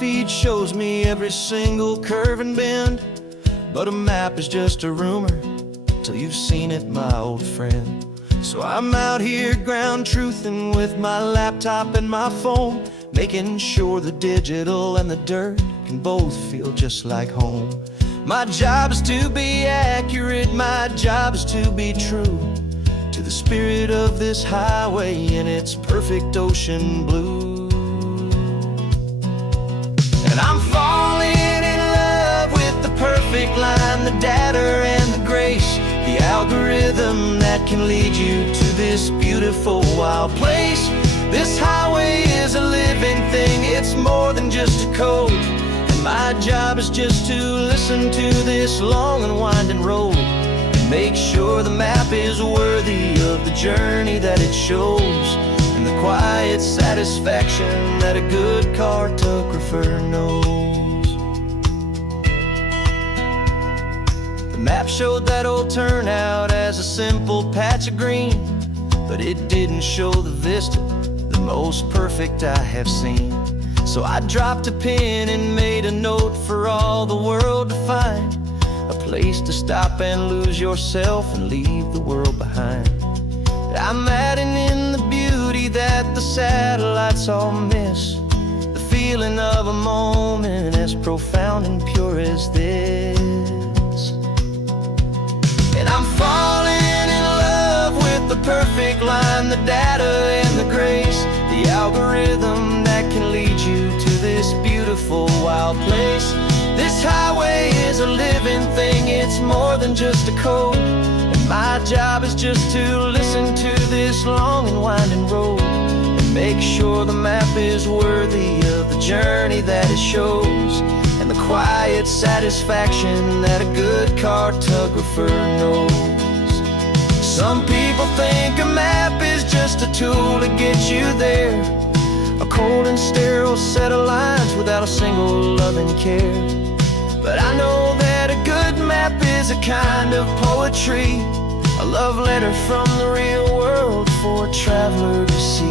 feed shows me every single curve and bend, but a map is just a rumor till you've seen it, my old friend. So I'm out here ground truthing with my laptop and my phone, making sure the digital and the dirt can both feel just like home. My job is to be accurate, my job is to be true to the spirit of this highway in its perfect ocean blue. And I'm falling in love with the perfect line, the data and the grace, the algorithm that can lead you to this beautiful wild place. This highway is a living thing, it's more than just a code. And my job is just to listen to this long and winding road and make sure the map is worthy of the journey that it shows, and the quiet satisfaction that a good cartographer knows. The map showed that old turnout as a simple patch of green, but it didn't show the vista, the most perfect I have seen. So I dropped a pin and made a note for all the world to find, a place to stop and lose yourself and leave the world behind. I'm adding in the beauty that the satellites all miss, the feeling of a moment as profound and pure as this. And I'm falling in love with the perfect line, the data and the grace, the algorithm that can lead you to this beautiful wild place. This highway is a living thing, it's more than just a code. And my job is just to listen to this long and winding road and make sure the map is worthy of the journey that it shows, and the quiet satisfaction that a good cartographer knows. Some people think a map is just a tool to get you there, a cold and sterile set of lines without a single loving care. But I know that a good map is a kind of poetry, a love letter from the real world for a traveler to see.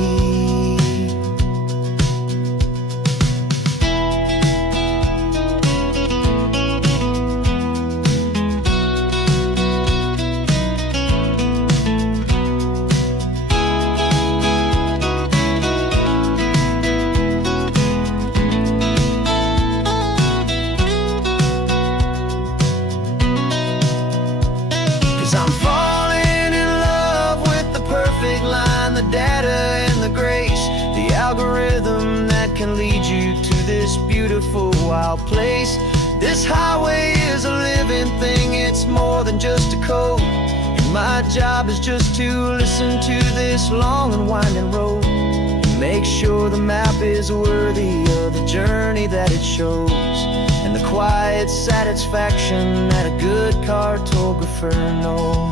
I'm falling in love with the perfect line, the data and the grace, the algorithm that can lead you to this beautiful wild place. This highway is a living thing, it's more than just a code. And my job is just to listen to this long and winding road and make sure the map is worthy of the journey that it shows, and the quiet satisfaction that a good cartographer knows.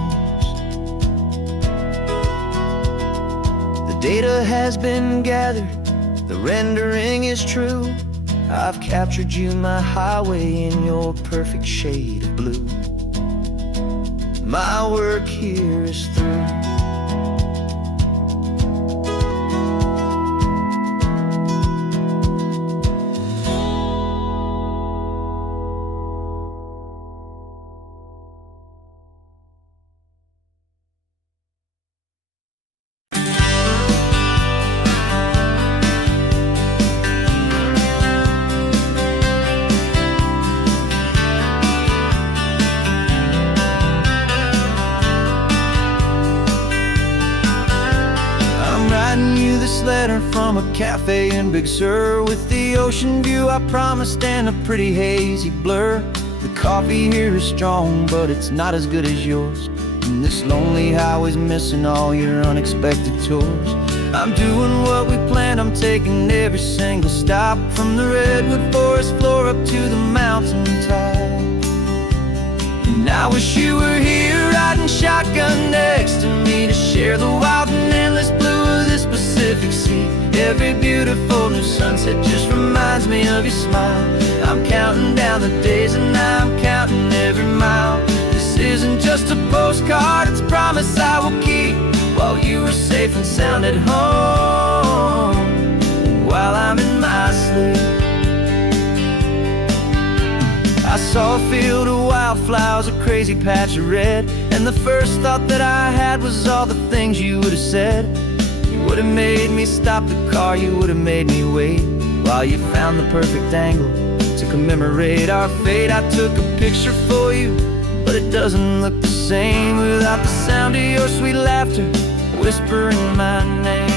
The data has been gathered, the rendering is true. I've captured you, my highway, in your perfect shade of blue. My work here is through. This letter from a cafe in Big Sur, with the ocean view I promised and a pretty hazy blur. The coffee here is strong, but it's not as good as yours, and this lonely highway's missing all your unexpected tours. I'm doing what we planned, I'm taking every single stop, from the redwood forest floor up to the mountain top. And I wish you were here riding shotgun next to me to share the wild and endless blue of this Pacific Sea. Every beautiful new sunset just reminds me of your smile. I'm counting down the days and I'm counting every mile. This isn't just a postcard, it's a promise I will keep, while you are safe and sound at home, while I'm in my sleep. saw a field of wildflowers, a crazy patch of red, and the first thought that I had was all the things you would have said. You would have made me stop the car, you would have made me wait while you found the perfect angle to commemorate our fate. I took a picture for you, but it doesn't look the same without the sound of your sweet laughter whispering my name.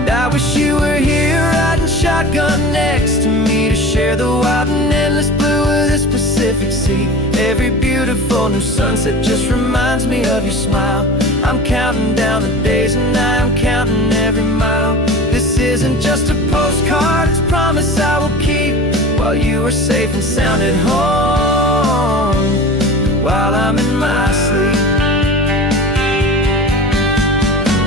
And I wish you were here riding shotgun next to me to share the wild and endless blue of this Pacific Sea. Every beautiful new sunset just reminds me of your smile. I'm counting down the days and I'm counting every mile. This isn't just a postcard, it's a promise I will keep while you are safe and sound at home, while I'm in my sleep.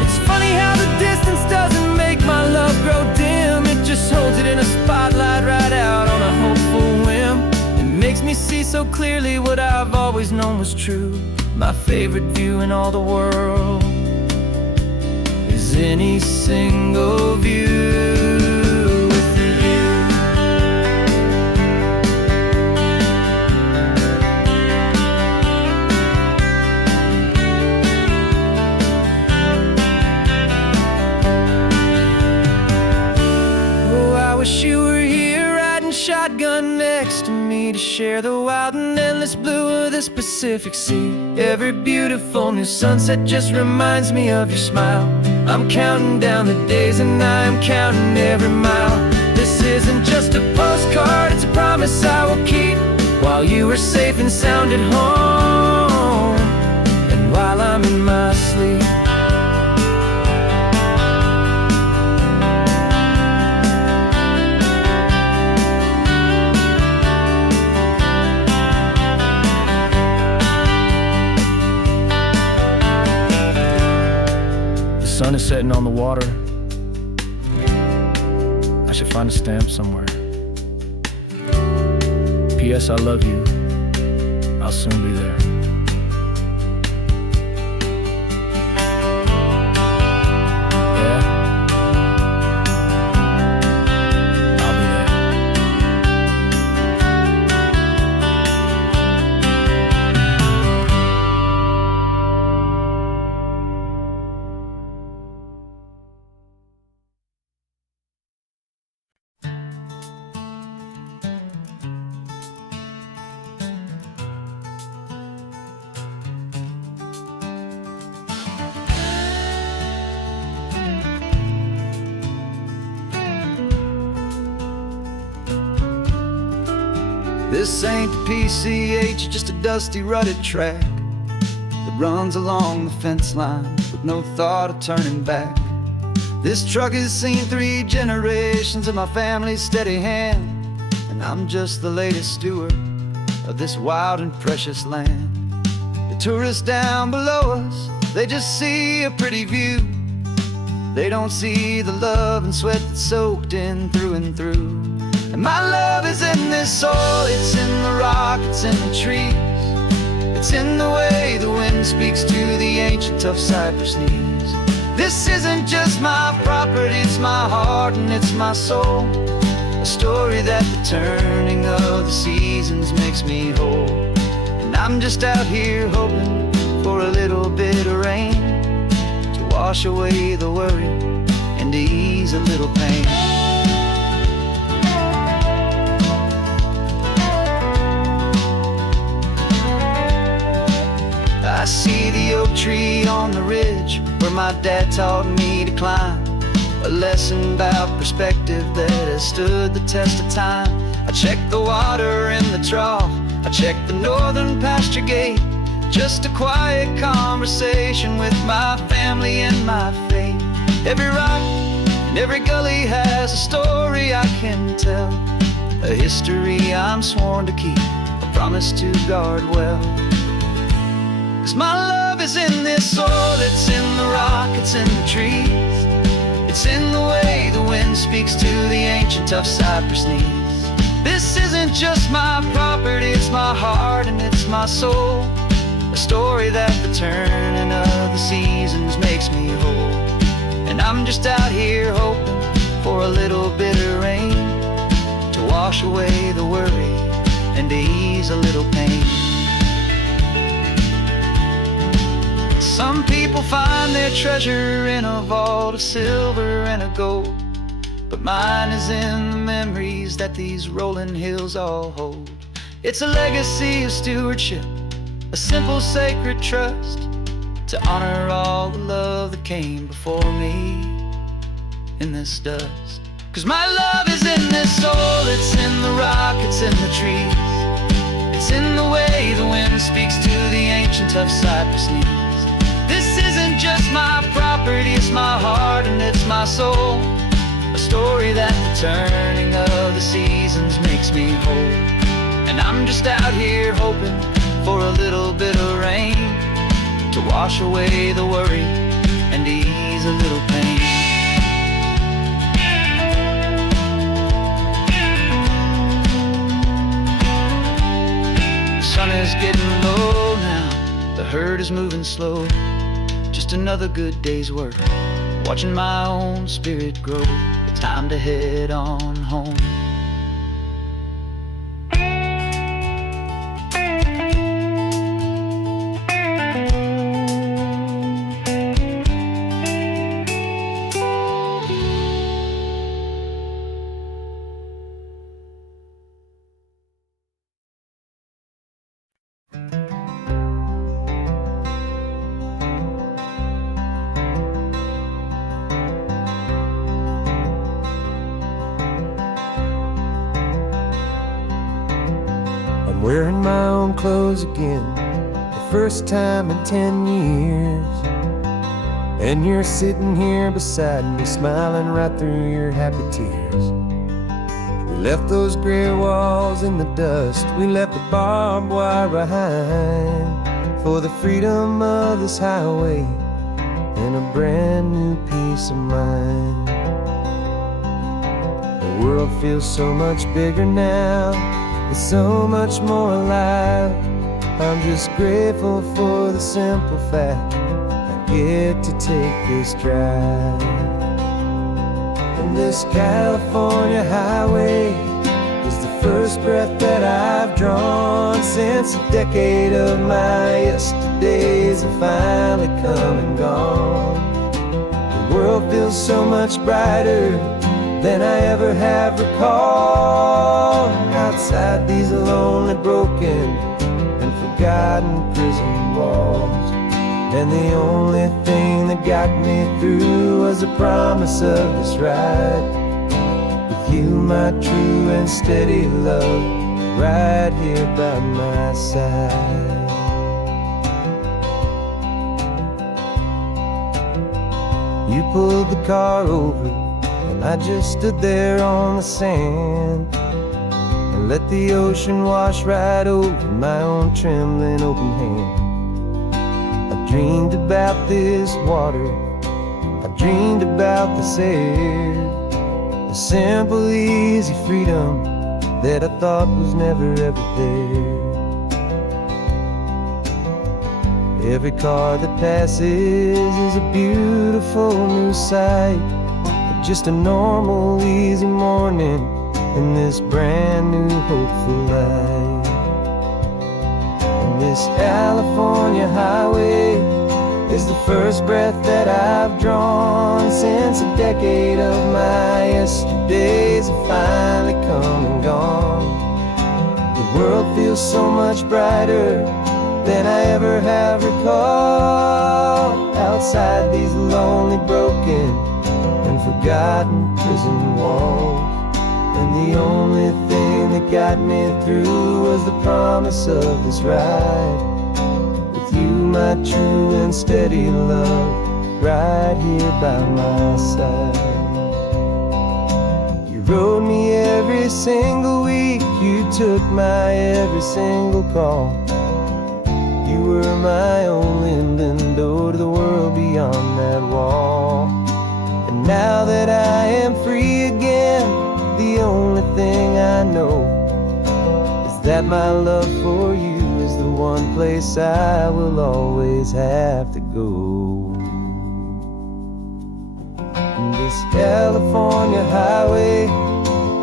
It's funny how the distance doesn't make my love grow dim. It just holds it in a spotlight right out on a hopeful whim. It makes me see so clearly what I've always known was true. My favorite view in all the world is any single view. You were here riding shotgun next to me to share the wild and endless blue of this Pacific Sea. Every beautiful new sunset just reminds me of your smile. I'm counting down the days and I'm counting every mile. This isn't just a postcard, it's a promise I will keep while you are safe and sound at home, and while I'm in my sleep. The sun is setting on the water. I should find a stamp somewhere. P.S. I love you. I'll soon be there. Yeah? I'll be there. This ain't the PCH, just a dusty, rutted track that runs along the fence line with no thought of turning back. This truck has seen 3 generations of my family's steady hand, and I'm just the latest steward of this wild and precious land. The tourists down below us, they just see a pretty view. They don't see the love and sweat that's soaked in through and through. And my love is in this soil, it's in the rock, it's in the trees. It's in the way the wind speaks to the ancient tough cypress knees. This isn't just my property, it's my heart and it's my soul. A story that the turning of the seasons makes me whole. And I'm just out here hoping for a little bit of rain to wash away the worry and to ease a little pain. I see the oak tree on the ridge where my dad taught me to climb. A lesson about perspective that has stood the test of time. I check the water in the trough, I check the northern pasture gate. Just a quiet conversation with my family and my faith. Every rock and every gully has a story I can tell, a history I'm sworn to keep, a promise to guard well. 'Cause my love is in this soil, it's in the rock, it's in the trees. It's in the way the wind speaks to the ancient tough cypress knees. This isn't just my property, it's my heart and it's my soul. A story that the turning of the seasons makes me whole. And I'm just out here hoping for a little bit of rain to wash away the worry and to ease a little pain. Some people find their treasure in a vault of silver and a gold, but mine is in the memories that these rolling hills all hold. It's a legacy of stewardship, a simple sacred trust, to honor all the love that came before me in this dust. 'Cause my love is in this soul, it's in the rock, it's in the trees, it's in the way the wind speaks to the ancient tough cypress knees. This isn't just my property, it's my heart and it's my soul, a story that the turning of the seasons makes me whole. And I'm just out here hoping for a little bit of rain to wash away the worry and ease a little pain. The sun is getting low now, the herd is moving slow, just another good day's work, watching my own spirit grow. Time to head on home. Wearing my own clothes again, the first time in 10 years. And you're sitting here beside me, smiling right through your happy tears. We left those gray walls in the dust, we left the barbed wire behind, for the freedom of this highway and a brand new peace of mind. The world feels so much bigger now, it's so much more alive. I'm just grateful for the simple fact I get to take this drive. And this California highway is the first breath that I've drawn since a decade of my yesterdays have finally come and gone. The world feels so much brighter than I ever have recalled. Outside these lonely, broken, and forgotten prison walls, and the only thing that got me through was the promise of this ride with you, my true and steady love, right here by my side. You pulled the car over, and I just stood there on the sand and let the ocean wash right over my own trembling open hand. I dreamed about this water, I dreamed about this air, the simple, easy freedom that I thought was never ever there. Every car that passes is a beautiful new sight, just a normal, easy morning in this brand new, hopeful life. And this California highway is the first breath that I've drawn since a decade of my yesterdays have finally come and gone. The world feels so much brighter than I ever have recalled. Outside these lonely, broken, and forgotten prison walls, and the only thing that got me through was the promise of this ride with you, my true and steady love, right here by my side. You rode me every single week, you took my every single call. You were my only window to the world beyond that wall. And now that I am free again, the only thing I know is that my love for you is the one place I will always have to go. And this California highway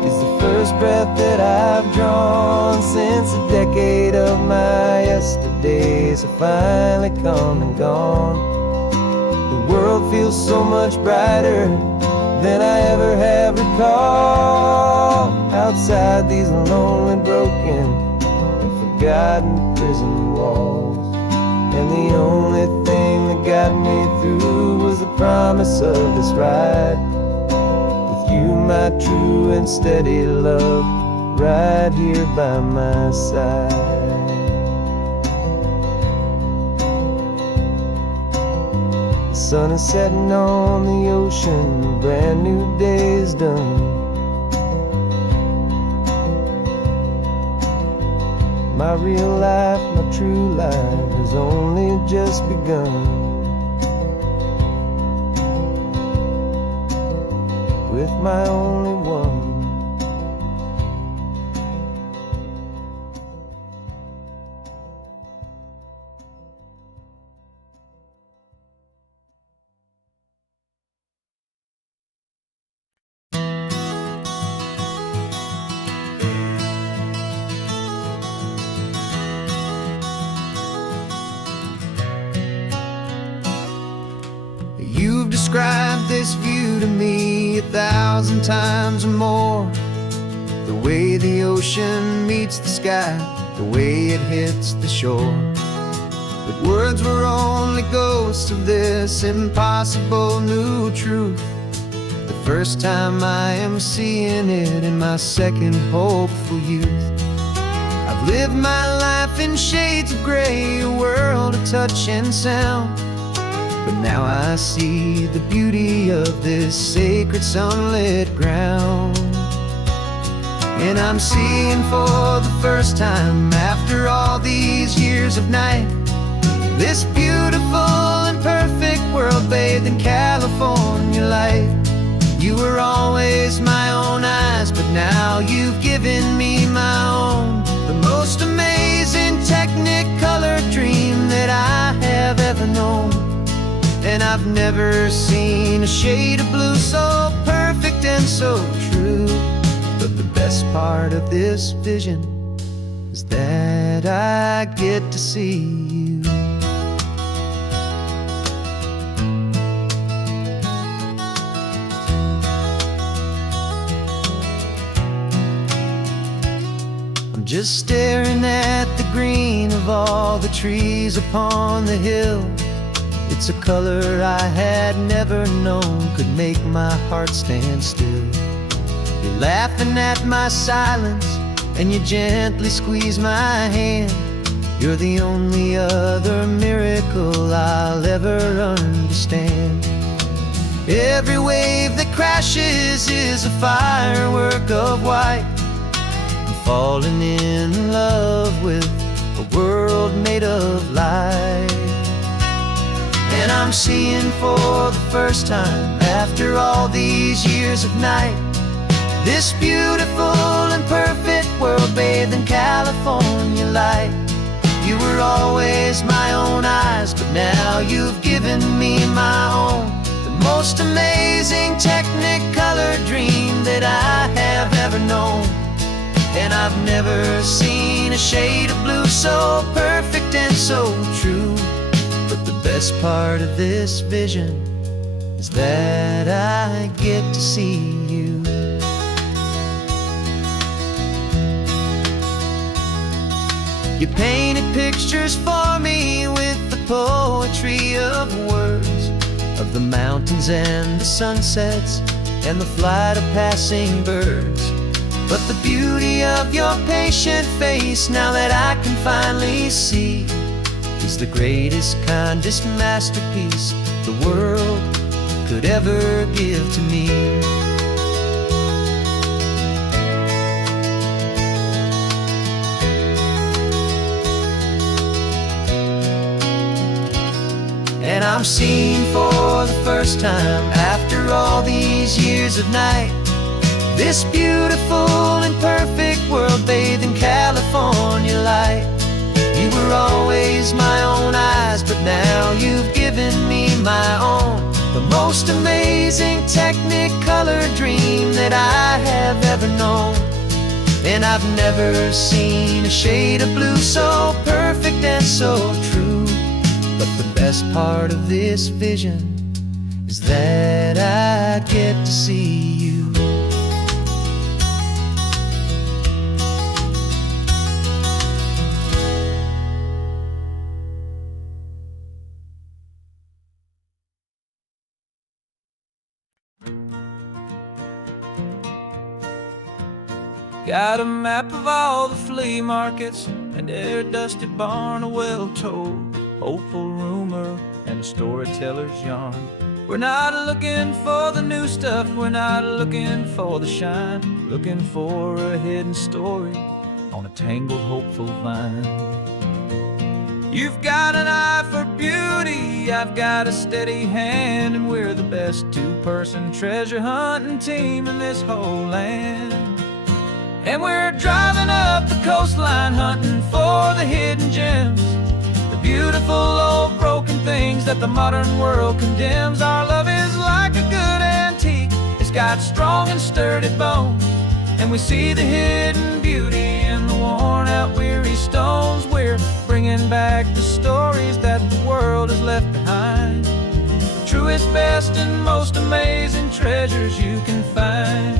is the first first breath that I've drawn since a decade of my yesterdays have finally come and gone. The world feels so much brighter than I ever have recalled. Outside these lonely, broken, and forgotten prison walls, and the only thing that got me through was the promise of this ride with you, my true and steady love, right here by my side. The sun is setting on the ocean, a brand new day is done. My real life, my true life has only just begun. With my only one. You've described this view to me 1,000 times or more. The way the ocean meets the sky, the way it hits the shore. But words were only ghosts of this impossible new truth. The first time I am seeing it in my second hopeful youth. I've lived my life in shades of gray, a world of touch and sound. But now I see the beauty of this sacred sunlit ground. And I'm seeing for the first time after all these years of night, this beautiful and perfect world bathed in California light. You were always my own eyes, but now you've given me my own. The most amazing technicolor dream that I have ever known. And I've never seen a shade of blue so perfect and so true. But the best part of this vision is that I get to see you. I'm just staring at the green of all the trees upon the hill. It's a color I had never known could make my heart stand still. You're laughing at my silence, and you gently squeeze my hand. You're the only other miracle I'll ever understand. Every wave that crashes is a firework of white. I'm falling in love with a world made of light. And I'm seeing for the first time after all these years of night, this beautiful and perfect world bathed in California light. You were always my own eyes, but now you've given me my own. The most amazing technicolor dream that I have ever known. And I've never seen a shade of blue so perfect and so true. But the best part of this vision is that I get to see you. You painted pictures for me with the poetry of words, of the mountains and the sunsets and the flight of passing birds. But the beauty of your patient face, now that I can finally see, is the greatest, kindest masterpiece the world could ever give to me. And I'm seeing for the first time after all these years of night, this beautiful and perfect world bathed in California light. You were always my own eyes, but now you've given me my own. The most amazing technicolor dream that I have ever known. And I've never seen a shade of blue so perfect and so true. But the best part of this vision is that I get to see you. Got a map of all the flea markets, and every dusty barn, a well-told hopeful rumor, and a storyteller's yarn. We're not looking for the new stuff, we're not looking for the shine, looking for a hidden story on a tangled hopeful vine. You've got an eye for beauty, I've got a steady hand, and we're the best two-person treasure hunting team in this whole land. And we're driving up the coastline hunting for the hidden gems, the beautiful old broken things that the modern world condemns. Our love is like a good antique, it's got strong and sturdy bones, and we see the hidden beauty in the worn out weary stones. We're bringing back the stories that the world has left behind, the truest, best, and most amazing treasures you can find.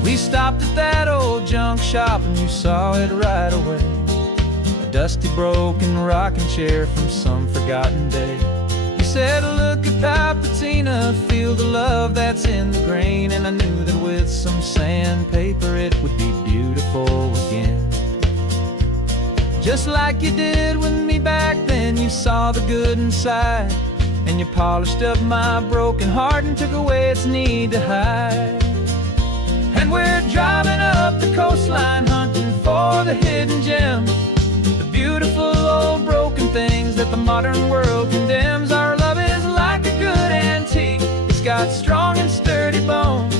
We stopped at that old junk shop and you saw it right away, a dusty broken rocking chair from some forgotten day. You said, look at Papatina, feel the love that's in the grain, and I knew that with some sandpaper it would be beautiful again. Just like you did with me back then, you saw the good inside, and you polished up my broken heart and took away its need to hide. And we're driving up the coastline hunting for the hidden gems, the beautiful old broken things that the modern world condemns. Our love is like a good antique, it's got strong and sturdy bones,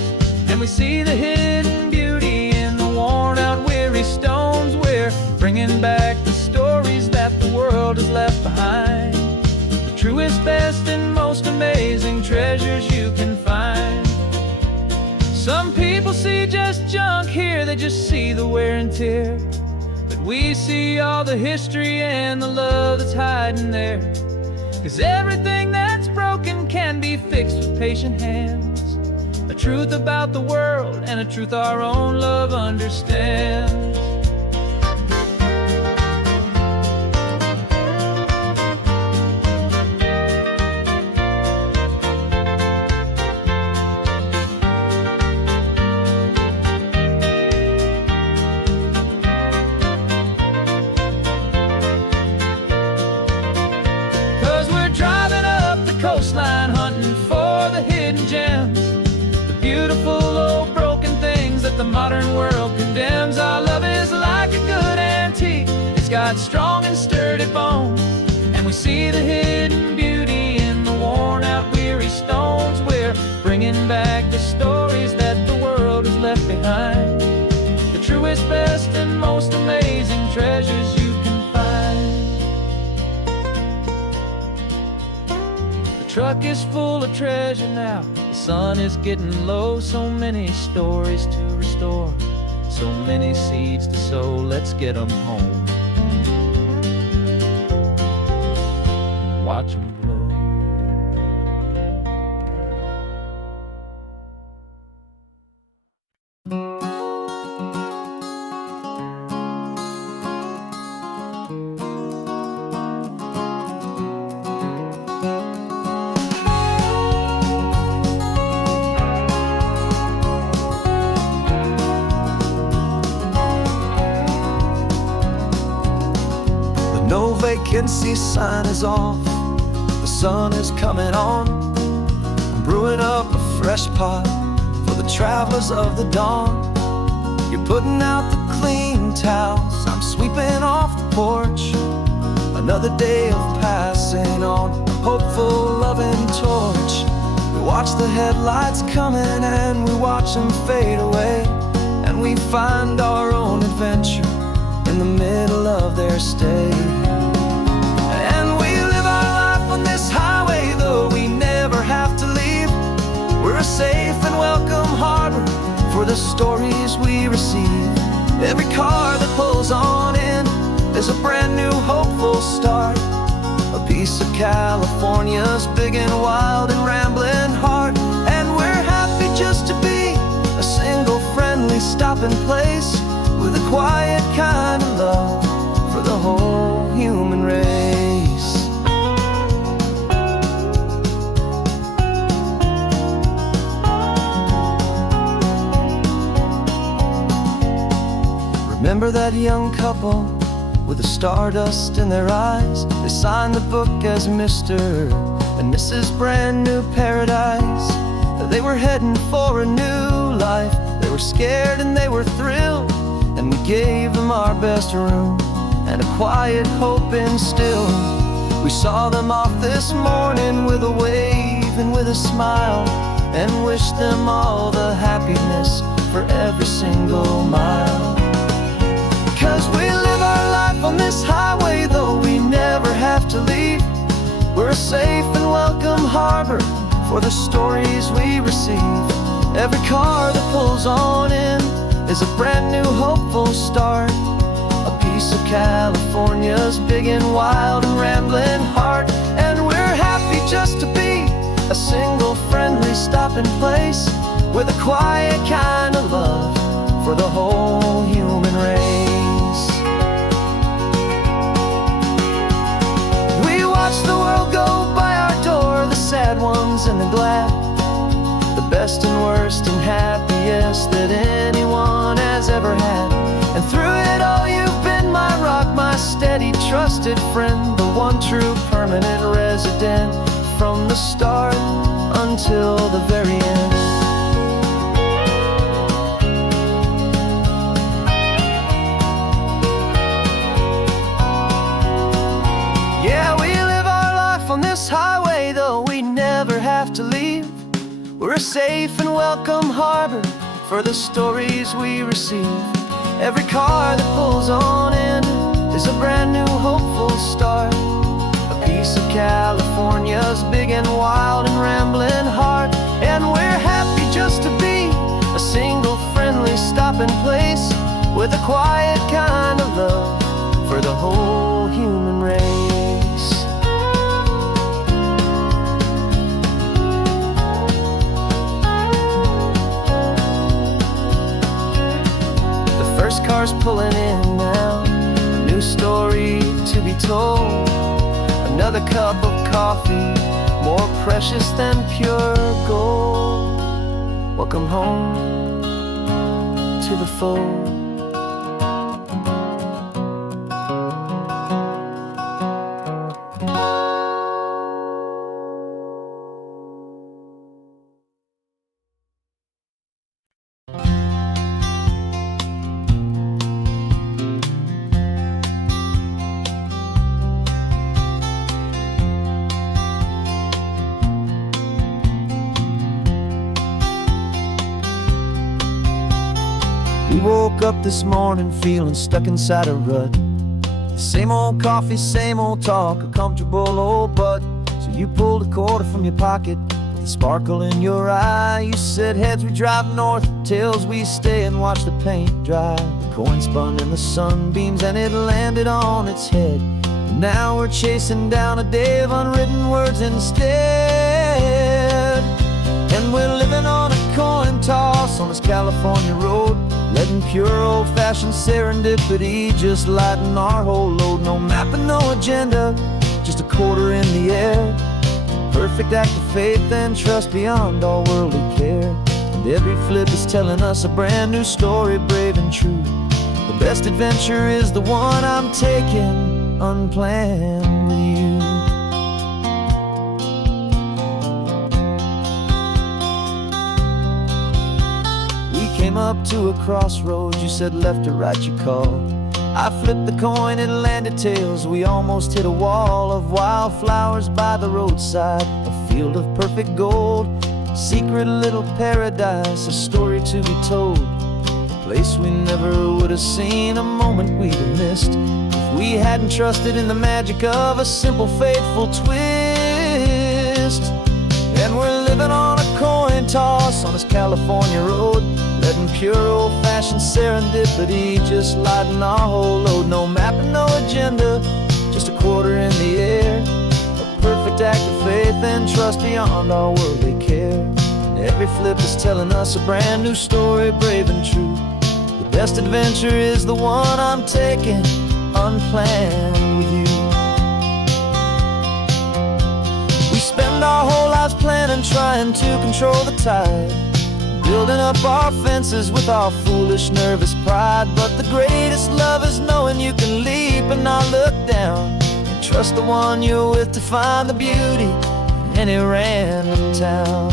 and we see the hidden beauty in the worn out weary stones. We're bringing back the stories that the world has left behind, the truest, best, and most amazing treasures you can find. Some people see just junk here, they just see the wear and tear, but we see all the history and the love that's hiding there. 'Cause everything that's broken can be fixed with patient hands, a truth about the world and a truth our own love understands. 'Cause we're driving up the coastline hunting for the hidden gems, the beautiful old broken things that the modern world condemns. Our love is like a good antique, it's got strong and sturdy bones, and we see the hidden beauty in the worn out weary stones. We're bringing back the stories that the world has left behind, the truest, best, and most amazing treasures you can find. The truck is full of treasure now, the sun is getting low. So many stories to restore, so many seeds to sow. Let's get them home, watch them blow. No vacancy sign is off, the sun is coming on. I'm brewing up a fresh pot for the travelers of the dawn. You're putting out the clean towels, I'm sweeping off the porch. Another day of passing on, a hopeful, loving torch. We watch the headlights coming and we watch them fade away, and we find our own adventure in the middle of their stay. And we live our life on this highway, though we never have to leave. We're a safe and welcome harbor the stories we receive. Every car that pulls on in is a brand new hopeful start. A piece of California's big and wild and rambling heart. And we're happy just to be a single friendly stopping place, with a quiet kind of love for the whole human race. Remember that young couple with the stardust in their eyes? They signed the book as Mr. and Mrs. Brand New Paradise. They were heading for a new life. They were scared and they were thrilled, and we gave them our best room and a quiet hope instilled. We saw them off this morning with a wave and with a smile, and wished them all the happiness for every single mile. 'Cause we live our life on this highway, though we never have to leave. We're a safe and welcome harbor for the stories we receive. Every car that pulls on in is a brand new hopeful start. A piece of California's big and wild and rambling heart. And we're happy just to be a single friendly stopping place, with a quiet kind of love for the whole human race. We watch the world go by our door, the sad ones and the glad, the best and worst and happiest that anyone has ever had. And through it all you've been my rock, my steady trusted friend, the one true permanent resident, from the start until the very end. Yeah, we live our life on this highway, though we never have to leave. We're a safe and welcome harbor for the stories we receive. Every car that pulls on in is a brand new hopeful start. A piece of California's big and wild and rambling heart. And we're happy just to be a single friendly stopping place, with a quiet kind of love for the whole human race. First car's pulling in now, a new story to be told. Another cup of coffee, more precious than pure gold. Welcome home to the fold. We woke up this morning feeling stuck inside a rut. Same old coffee, same old talk, a comfortable old butt. So you pulled a quarter from your pocket with a sparkle in your eye. You said, heads we drive north, tails we stay and watch the paint dry. The coin spun in the sunbeams and it landed on its head. And now we're chasing down a day of unwritten words instead. And we're living on a coin toss on this California road, letting pure old-fashioned serendipity just lighten our whole load. No map and no agenda, just a quarter in the air. Perfect act of faith and trust beyond all worldly care. And every flip is telling us a brand new story, brave and true. The best adventure is the one I'm taking unplanned with you. Came up to a crossroads, you said left or right you called. I flipped the coin, it landed tails. We almost hit a wall of wildflowers by the roadside, a field of perfect gold, secret little paradise, a story to be told. A place we never would have seen, a moment we'd have missed if we hadn't trusted in the magic of a simple faithful twist. And we're living on a coin toss on this California road, letting pure old-fashioned serendipity just lighten our whole load. No map and no agenda, just a quarter in the air, a perfect act of faith and trust beyond our worldly care. And every flip is telling us a brand new story, brave and true. The best adventure is the one I'm taking, unplanned with you. We spend our whole lives planning, trying to control the tide, building up our fences with our foolish, nervous pride. But the greatest love is knowing you can leap and not look down, and trust the one you're with to find the beauty in any random town.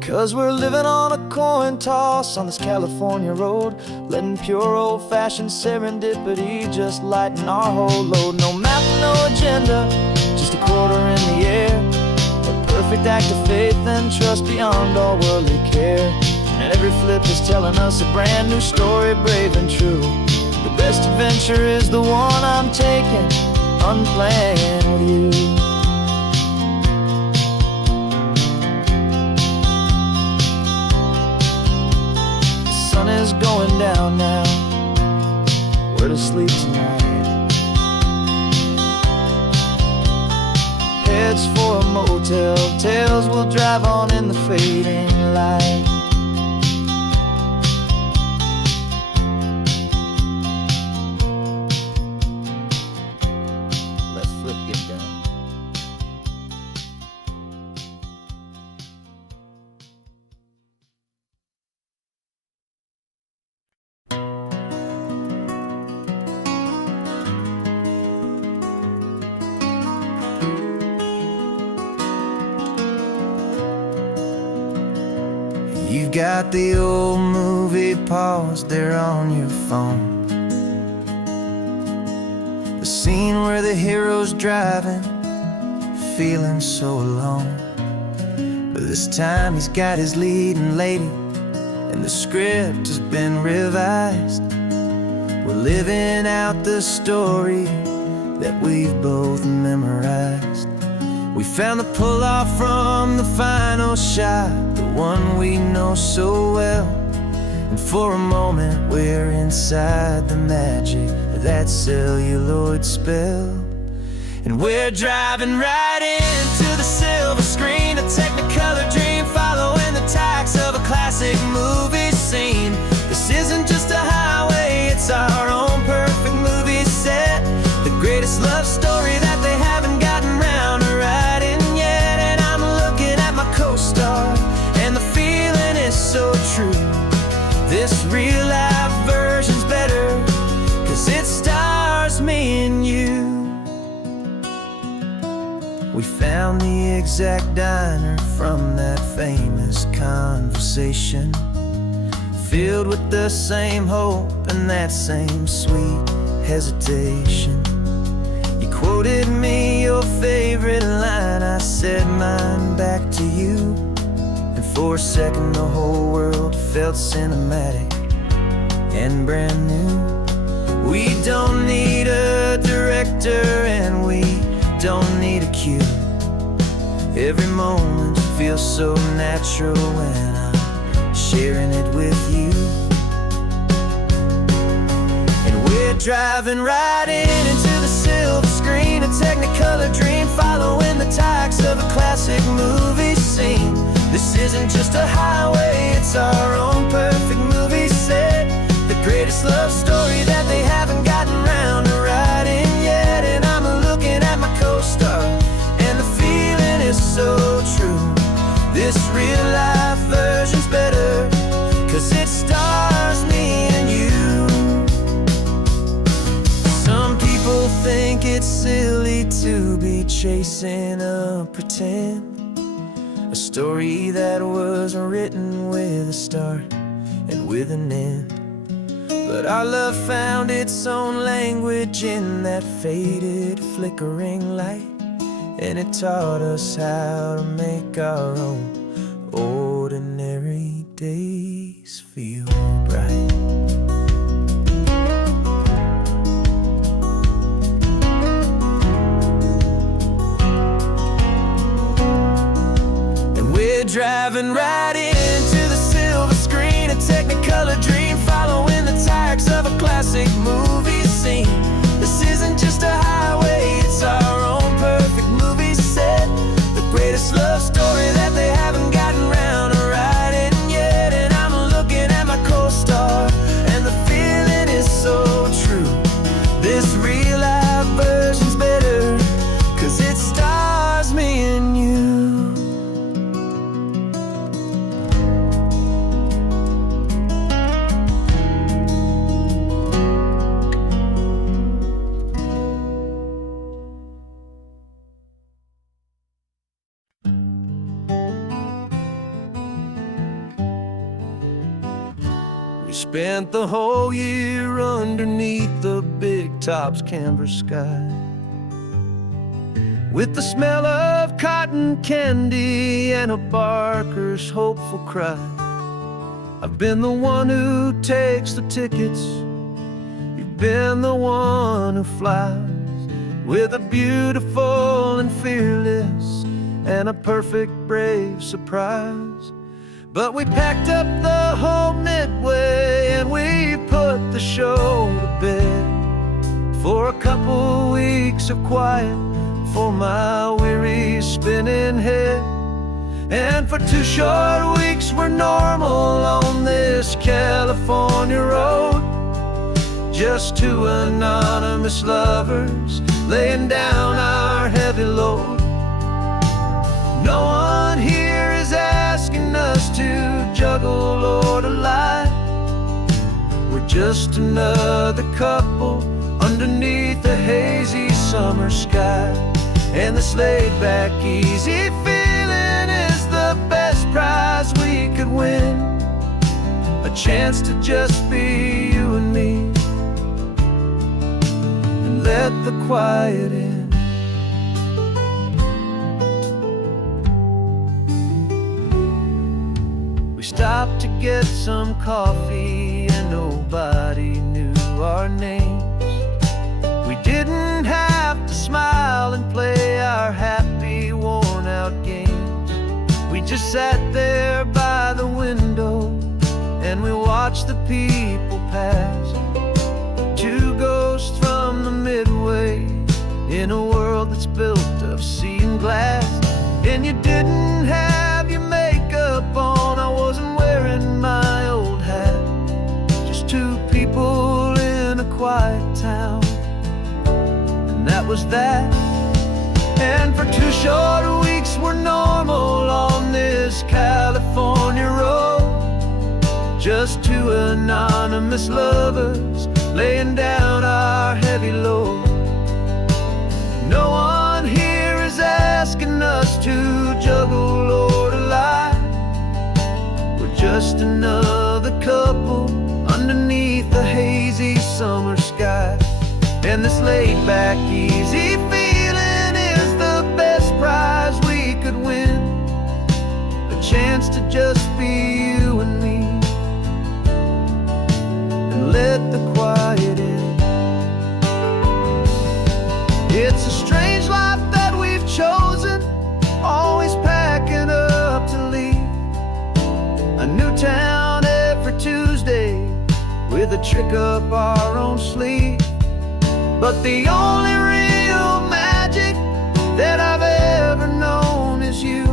'Cause we're living on a coin toss on this California road, letting pure old-fashioned serendipity just lighten our whole load. No map, no agenda, just a quarter in the air, a perfect act of faith and trust beyond all worldly care. And every flip is telling us a brand new story, brave and true. The best adventure is the one I'm taking, unplanned with you. The sun is going down now, we're to sleep tonight. Heads for a motel, tails will drive on in the fading light. Let's flip, get done. You've got the old movie paused there on your phone, the scene where the hero's driving, feeling so alone. But this time he's got his leading lady, and the script has been revised. We're living out the story that we've both memorized. We found the pull-off from the final shot, the one we know so well. And for a moment we're inside the magic of that celluloid spell. And we're driving right into the silver screen, a Technicolor dream, following the tacks of a classic movie scene. This isn't just a highway, it's our own perfect movie set, the greatest love story that they haven't gotten round to writing yet. And I'm looking at my co-star, and the feeling is so true. This real-life version's better, 'cause it stars me and you. We found the exact diner from that famous conversation, filled with the same hope and that same sweet hesitation. You quoted me your favorite line, I said mine back to you. And for a second the whole world felt cinematic and brand new. We don't need a director and we don't need a cue. Every moment feels so natural when I'm sharing it with you. And we're driving right into the silver screen, a Technicolor dream, following the tacks of a classic movie scene. This isn't just a highway, it's our own perfect movie set, the greatest love story that they haven't gotten round to writing yet. And I'm looking at my co-star, and the feeling is so true. This real-life version's better, 'cause it stars me and you. Some people think it's silly to be chasing a pretend, a story that was written with a start and with an end. But our love found its own language in that faded, flickering light, and it taught us how to make our own ordinary days feel bright. Driving right into the silver screen, a Technicolor dream, following the tracks of a classic movie scene. This isn't just a highway, it's our own perfect movie set, the greatest love story that they haven't gotten round to writing yet. And I'm looking at my co-star, and the feeling is so true. This real life version's better, 'cause it stars me and you. Spent the whole year underneath the big top's canvas sky, with the smell of cotton candy and a barker's hopeful cry. I've been the one who takes the tickets, you've been the one who flies, with a beautiful and fearless and a perfect brave surprise. But we packed up the whole Midway and we put the show to bed, for a couple weeks of quiet for my weary spinning head. And for 2 short weeks we're normal on this California road, just 2 anonymous lovers laying down our heavy load. No one here is asking us to juggle or to lie. We're just another couple underneath a hazy summer sky. And this laid-back, easy feeling is the best prize we could win, a chance to just be you and me, and let the quiet in. We stopped to get some coffee and nobody knew our names. We didn't have to smile and play our happy, worn-out games. We just sat there by the window and we watched the people pass, 2 ghosts from the Midway in a world that's built of sea and glass. And you didn't have your makeup on, I wasn't wearing my old hat, just 2 people in a quiet town, and that was that. And for 2 short weeks we're normal on this California road, just 2 anonymous lovers laying down our heavy load. No one here is asking us to juggle or to lie. We're just another couple underneath the hazy summer sky. And this laid-back, easy feeling is the best prize we could win, a chance to just be you and me, and let the quiet in. It's a strange life that we've chosen, always packing up to leave a new town every Tuesday with a trick up our own sleeve. But the only real magic that I've ever known is you,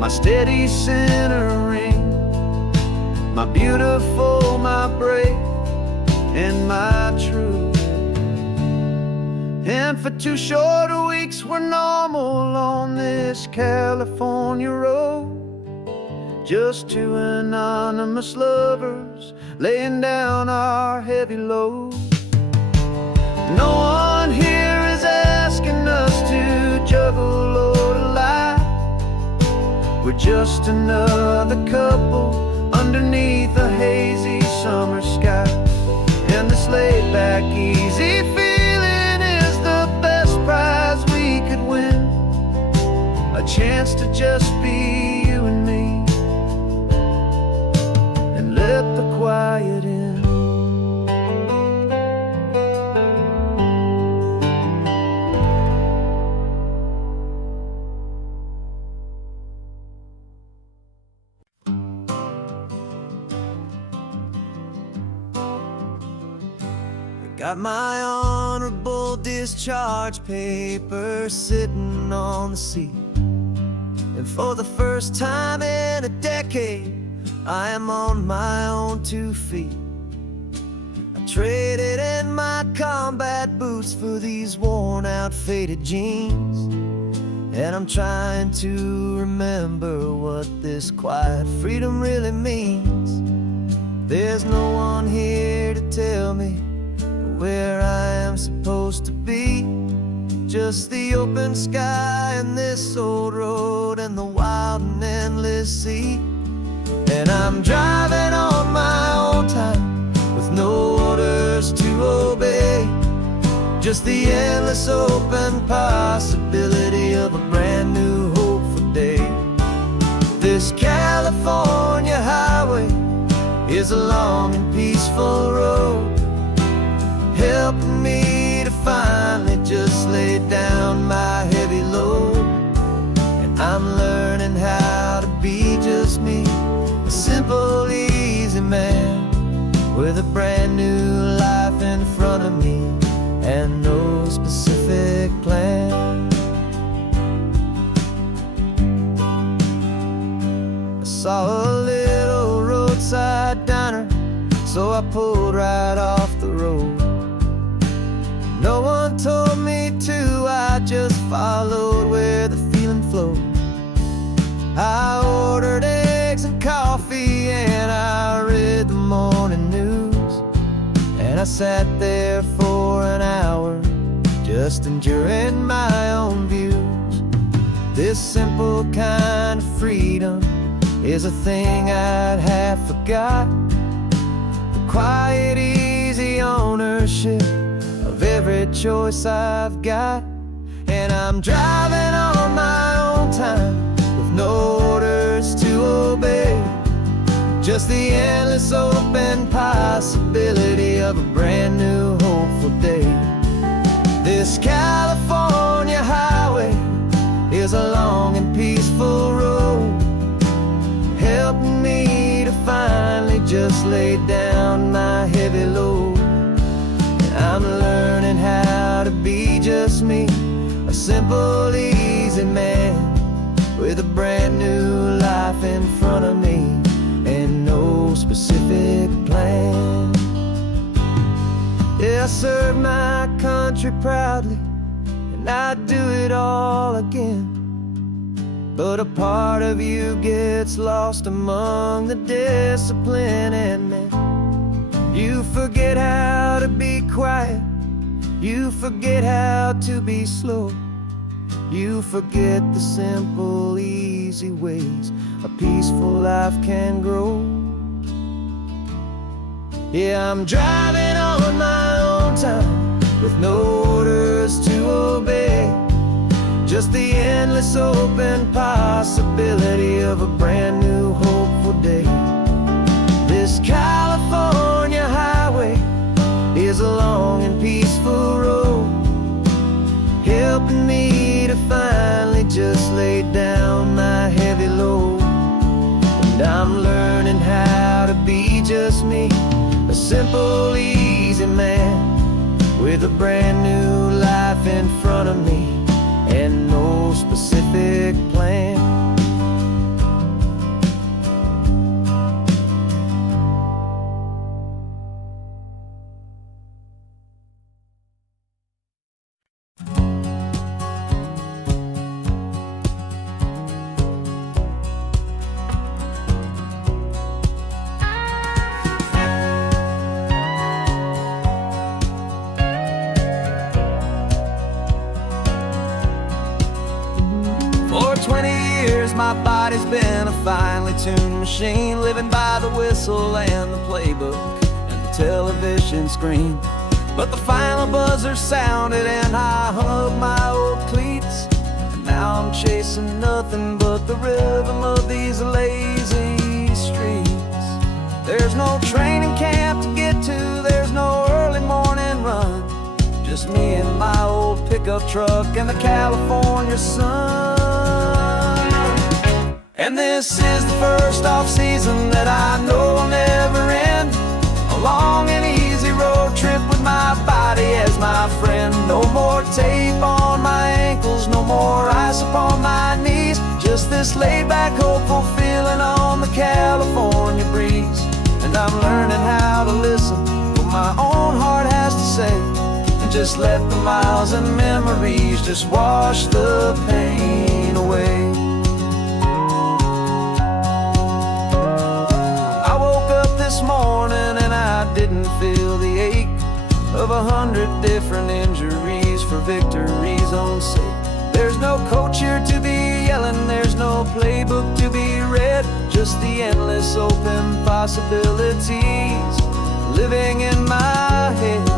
my steady centering, my beautiful, my brave, and my true. And for 2 short weeks we're normal on this California road, just 2 anonymous lovers laying down our heavy load. No one here is asking us to juggle or to lie. We're just another couple underneath a hazy summer sky. And this laid-back, easy feeling is the best prize we could win, a chance to just be you and me, let the quiet in. Got my honorable discharge paper sitting on the seat, and for the first time in a decade, I am on my own 2 feet. I traded in my combat boots for these worn out faded jeans, and I'm trying to remember what this quiet freedom really means. There's no one here to tell me where I am supposed to be, just the open sky and this old road and the wild and endless sea. And I'm driving on my own time with no orders to obey, just the endless open possibility of a brand new hopeful day. This California highway is a long and peaceful road, helping me to finally just lay down my heavy load. And I'm learning how to be just me, a simple, easy man with a brand new life in front of me and no specific plan. I saw a little roadside diner, so I pulled right off the road. No one told me to, I just followed where the feeling flowed. I ordered eggs and coffee and I read the morning news, and I sat there for an hour just enduring my own views. This simple kind of freedom is a thing I'd have forgot, the quiet, easy ownership of every choice I've got. And I'm driving on my own time with no orders to obey, just the endless open possibility of a brand new hopeful day. This California highway is a long and peaceful road, helping me to finally just lay down my heavy load. I'm learning how to be just me, a simple, easy man with a brand new life in front of me and no specific plan. Yeah, I serve my country proudly and I'd do it all again, but a part of you gets lost among the discipline, and then you forget how to be quiet, you forget how to be slow, you forget the simple, easy ways a peaceful life can grow. Yeah, I'm driving on my own time with no orders to obey, just the endless open possibility of a brand new hopeful day. This California highway is a long and peaceful road, helping me to finally just lay down my heavy load. And I'm learning how to be just me, a simple, easy man with a brand new life in front of me and no specific plan. For 20 years my body's been a finely tuned machine, living by the whistle and the playbook and the television screen. But the final buzzer sounded and I hung up my old cleats, and now I'm chasing nothing but the rhythm of these lazy streets. There's no training camp to get to, there's no early morning run. Just me and my old pickup truck and the California sun. And this is the first off-season that I know will never end. A long and easy road trip with my body as my friend. No more tape on my ankles, no more ice upon my knees. Just this laid-back, hopeful feeling on the California breeze. And I'm learning how to listen to what my own heart has to say, and just let the miles and memories just wash the pain away. I woke up this morning and I didn't feel the ache of 100 different injuries for victory's own sake. There's no coach here to be yelling, there's no playbook to be read, just the endless open possibilities living in my head.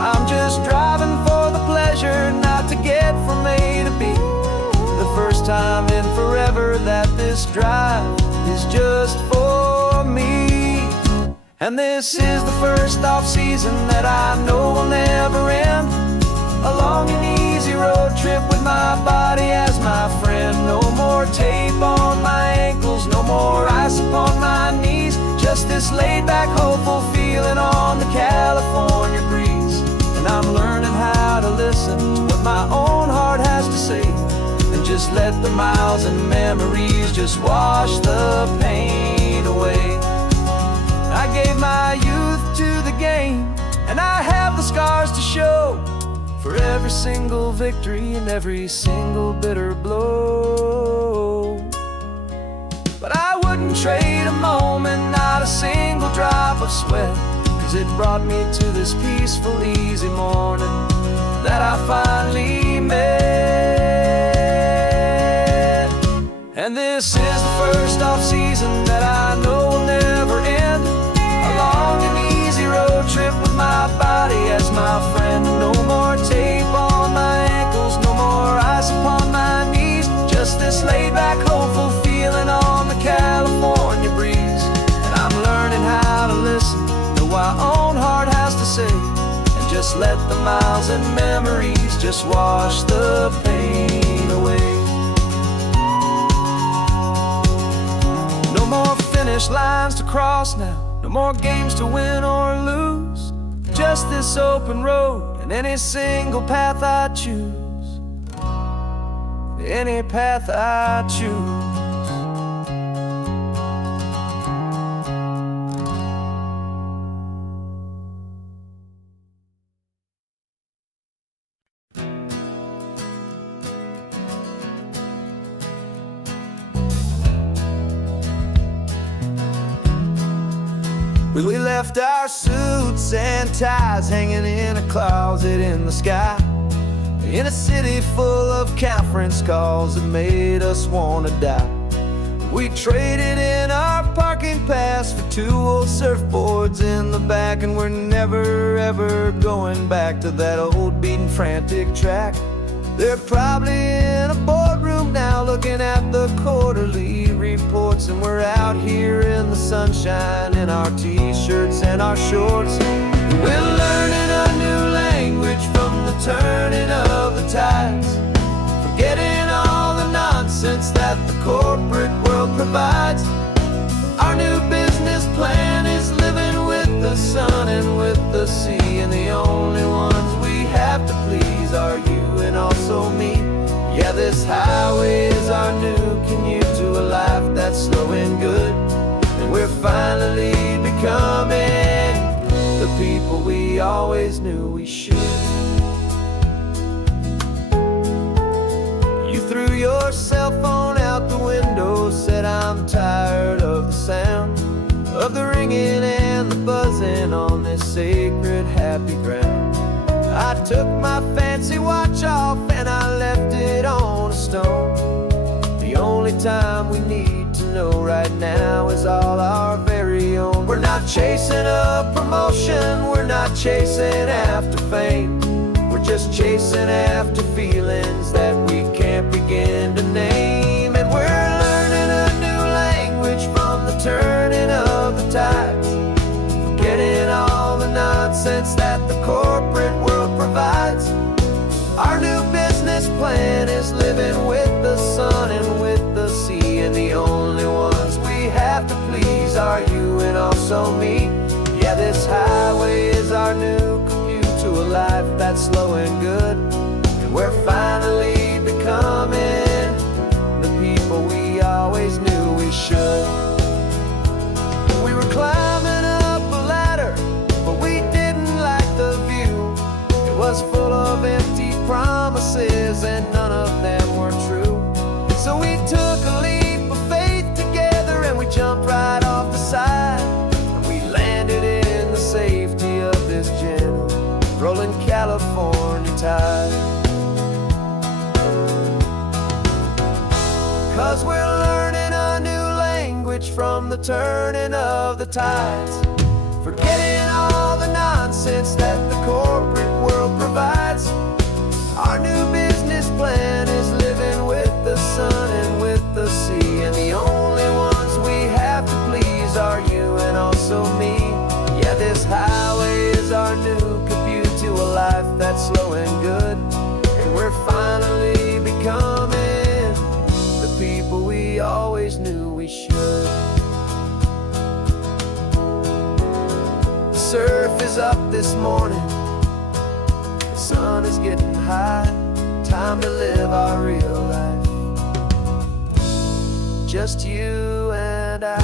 I'm just driving for the pleasure, not to get from A to B. The first time in forever that this drive is just for me. And this is the first off-season that I know will never end. A long and easy road trip with my body as my friend. No more tape on my ankles, no more ice upon my knees. Just this laid-back, hopeful feeling on the California breeze. And I'm learning how to listen to what my own heart has to say, and just let the miles and memories just wash the pain away. I gave my youth to the game, and I have the scars to show for every single victory and every single bitter blow. But I wouldn't trade a moment, not a single drop of sweat, 'cause it brought me to this peaceful, easy morning that I finally met. And this is the first off-season that I know will never end. A long and easy road trip with my body as my friend. No more tape on my ankles, no more ice upon my knees. Just this laid-back, hopeful feeling on the California breeze. And I'm learning how to listen to what my own heart has to say, and just let the miles and memories just wash the pain away. No more finish lines to cross now, no more games to win or lose. Just this open road and any single path I choose. Any path I choose. We left our suits and ties hanging in a closet in the sky, in a city full of conference calls that made us wanna die. We traded in our parking pass for 2 old surfboards in the back, and we're never ever going back to that old beaten frantic track. They're probably in a boardroom now looking at the quarterly reports, and we're out here in the sunshine in our t-shirts and our shorts. We're learning a new language from the turning of the tides, forgetting all the nonsense that the corporate world provides. Our new business plan is living with the sun and with the sea, and the only ones we have to please are you and also me. Yeah, this highway is our new commute to a life that's slow and good, and we're finally becoming the people we always knew we should. You threw your cell phone out the window, said I'm tired of the sound of the ringing and the buzzing on this sacred happy ground. I took my fancy watch off and I left it on a stone. The only time we need to know right now is all our very own. We're not chasing a promotion, we're not chasing after fame. We're just chasing after feelings that we can't begin to name. And we're learning a new language from the turning of the tide. that the corporate world provides. Our new business plan is living with the sun and with the sea, and the only ones we have to please are you and also me. Yeah, this highway is our new commute to a life that's slow and good, and we're finally becoming the people we always knew we should. We were climbing up a ladder, but we didn't like the view. It was full of empty promises and none of them were true. So we took a leap of faith together and we jumped right off the side, and we landed in the safety of this gentle rolling California tide. 'Cause we're learning a new language from the turning of the tides, forgetting all the nonsense that the corporate world provides. Our new business plan is living with the sun and with the sea, and the only ones we have to please are you and also me. Yeah, this highway is our new commute to a life that's slow and good, and we're finally becoming the people we always knew we should. The surf is up this morning, the sun is getting high, time to live our real life, just you and I,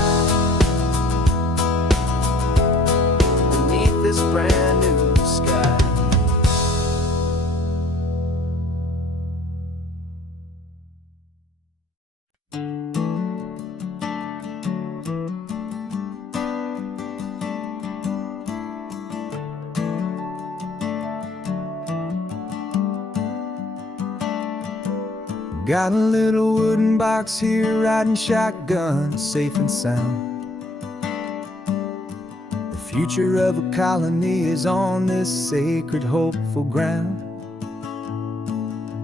beneath this brand new sky. Got a little wooden box here, riding shotgun, safe and sound. The future of a colony is on this sacred, hopeful ground.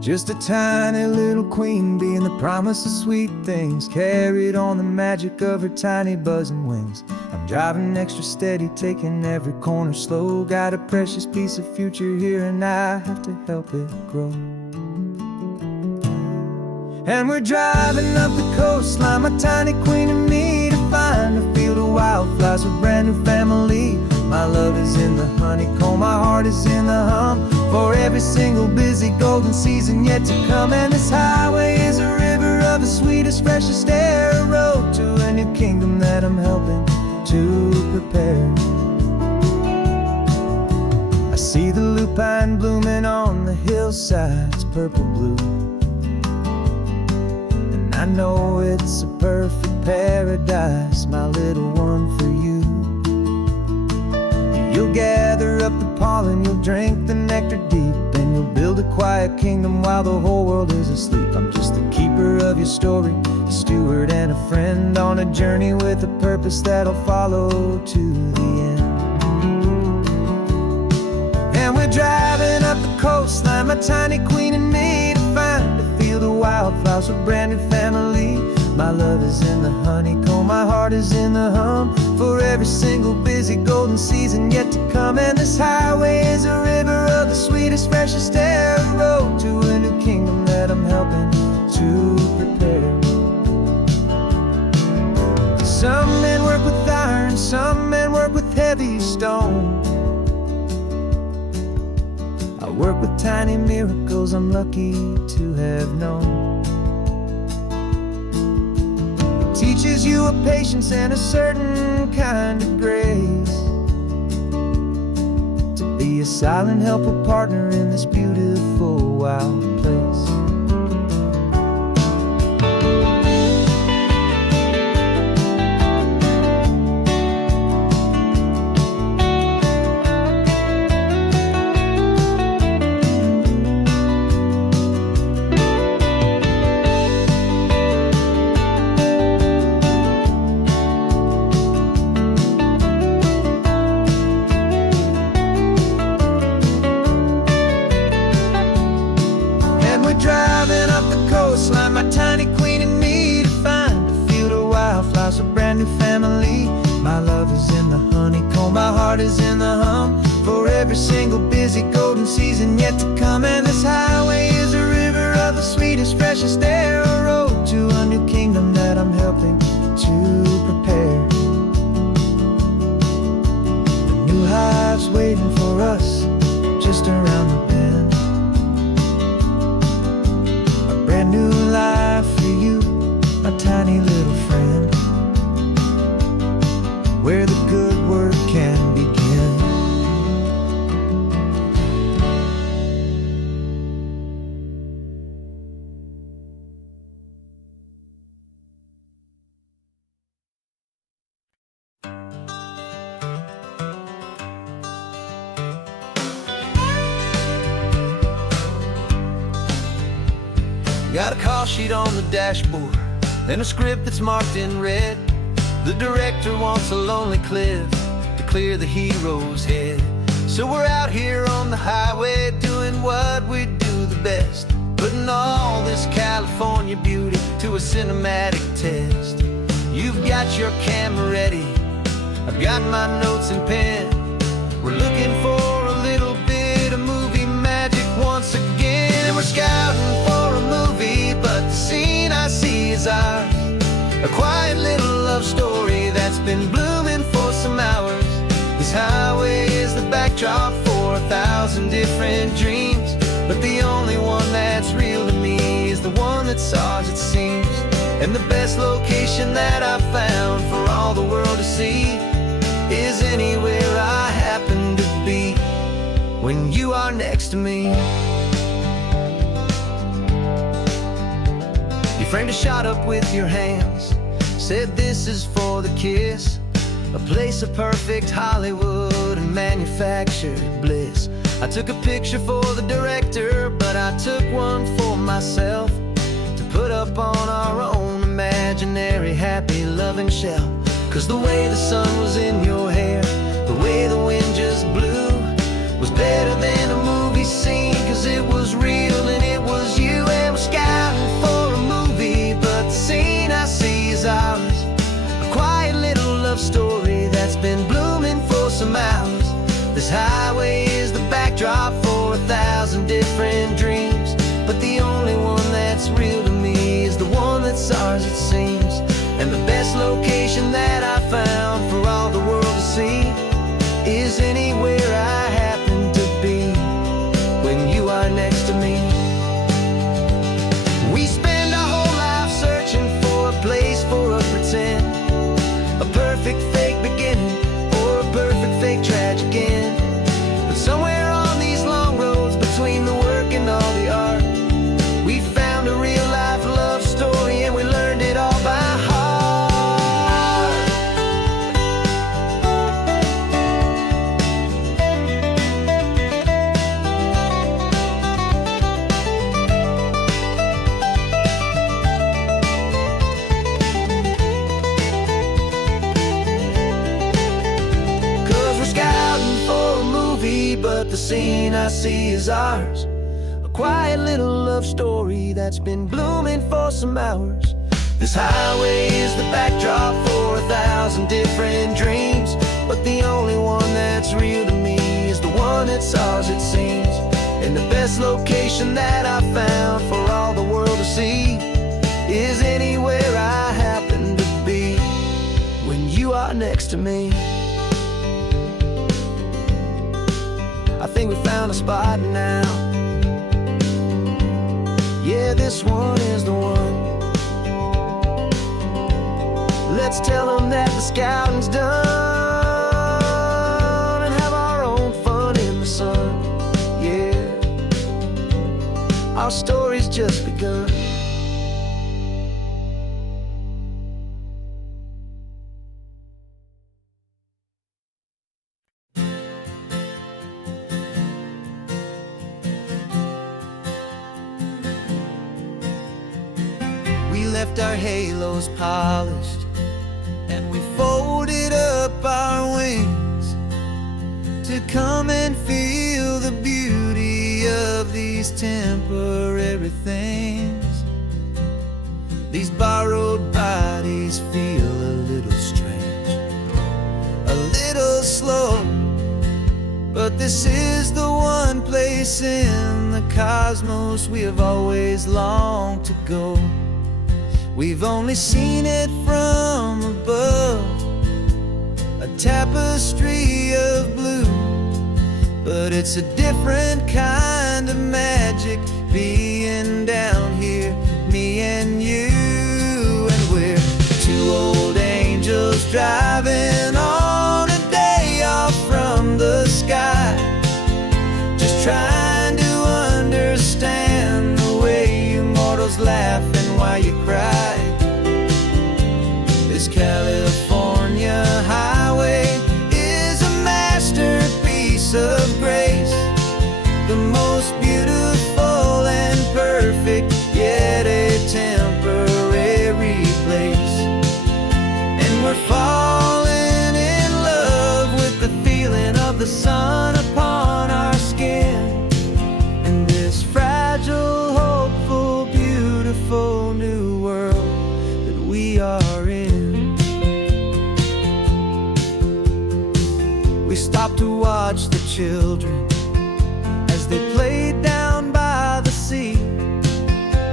Just a tiny little queen bee and the promise of sweet things, carried on the magic of her tiny buzzing wings. I'm driving extra steady, taking every corner slow. Got a precious piece of future here and I have to help it grow. And we're driving up the coastline, my tiny queen and me, to find a field of wildflowers with brand new family. My love is in the honeycomb, my heart is in the hum, for every single busy golden season yet to come. And this highway is a river of the sweetest, freshest air, a road to a new kingdom that I'm helping to prepare. I see the lupine blooming on the hillsides, purple blue, I know it's a perfect paradise, my little one, for you. You'll gather up the pollen, you'll drink the nectar deep, and you'll build a quiet kingdom while the whole world is asleep. I'm just the keeper of your story, a steward and a friend, on a journey with a purpose that'll follow to the end. And we're driving up the coastline, my tiny queen and me, to find a field of wildflowers with brand new family. My love is in the honeycomb, my heart is in the hum, for every single busy golden season yet to come. And this highway is a river of the sweetest, freshest air, a road to a new kingdom that I'm helping to prepare. Some men work with iron, some men work with heavy stone. I work with tiny miracles I'm lucky to have known. It teaches you a patience and a certain kind of grace, to be a silent, helpful partner in this beautiful, wild place. Driving up the coastline, my tiny queen and me, to find a field of wildflowers, a brand new family. My love is in the honeycomb, my heart is in the hum, for every single busy golden season yet to come. And this highway is a river of the sweetest, freshest air, a road to a new kingdom that I'm helping to prepare. The new hive's waiting for us just around the bend. A brand new life for you, my tiny little friend, where the good work can begin. Got a call sheet on the dashboard and a script that's marked in red. The director wants a lonely cliff to clear the hero's head. So we're out here on the highway doing what we do the best, putting all this California beauty to a cinematic test. You've got your camera ready, I've got my notes and pen. We're looking for a little bit of movie magic once again. And we're scouting for a movie, but the scene I see is ours. A quiet little love story that's been blooming for some hours. This highway is the backdrop for 1,000 different dreams, but the only one that's real to me is the one that's ours, it seems. And the best location that I've found for all the world to see is anywhere I happen to be when you are next to me. You framed a shot up with your hands, said this is for the kiss, a place of perfect Hollywood and manufactured bliss. I took a picture for the director, but I took one for myself to put up on our own imaginary happy loving shelf. Cause the way the sun was in your hair, the way the wind just blew, was better than a movie scene, cause it was real and it was you. And we're scouting for a movie, but the scene I see is ours. A quiet little love story that's been blooming for some hours. This highway is the backdrop for 1,000 different dreams, but the only one that's real to me is the one that's ours, it seems. And the best location that I found for all the world to see is anywhere I happen to be when you are next to me. We spend our whole life searching for a place for a pretend, a perfect fake beginning or a perfect fake tragic end. But somewhere on these long roads between the work and all the art, we found a real life love story and we learned it all by heart. But the scene I see is ours. A quiet little love story that's been blooming for some hours. This highway is the backdrop for 1,000 different dreams, but the only one that's real to me is the one that's ours, it seems. And the best location that I found for all the world to see is anywhere I happen to be when you are next to me. I think we found a spot now. Yeah, this one is the one. Let's tell them that the scouting's done and have our own fun in the sun. Yeah, our story's just begun. We left our halos polished and we folded up our wings to come and feel the beauty of these temporary things. These borrowed bodies feel a little strange, a little slow, but this this is the one place in the cosmos we have always longed to go. We've only seen it from above, a tapestry of blue, but it's a different kind of magic being down here, me and you. And we're two old angels driving on a day off from the sky, just trying to understand the way you mortals laugh and why you cry. This California highway is a masterpiece of grace, the most beautiful and perfect, yet a temporary place. And we're falling in love with the feeling of the sun upon our skin, in this fragile, hopeful, beautiful new world that we are in. We stopped to watch the children as they played down by the sea,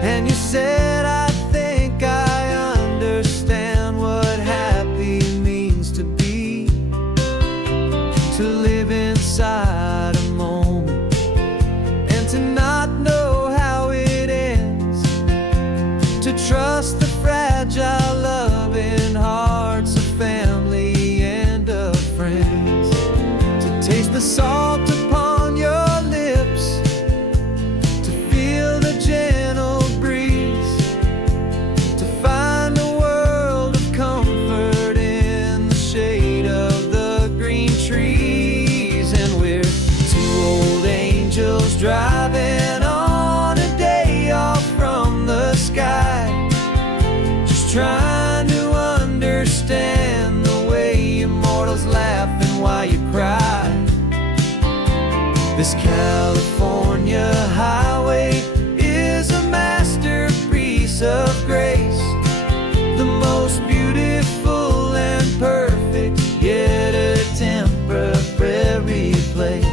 and you said, I think I understand what happy means to be, to live inside a moment and to not know how it ends, to trust the fragile loving hearts of family and of friends, to taste the salt upon your lips, to feel the gentle breeze, to find a world of comfort in the shade of the green trees. And we're two old angels driving on a day off from the sky, just trying to understand the way immortals laugh and why you cry. This California highway is a masterpiece of grace, the most beautiful and perfect, yet a temporary place.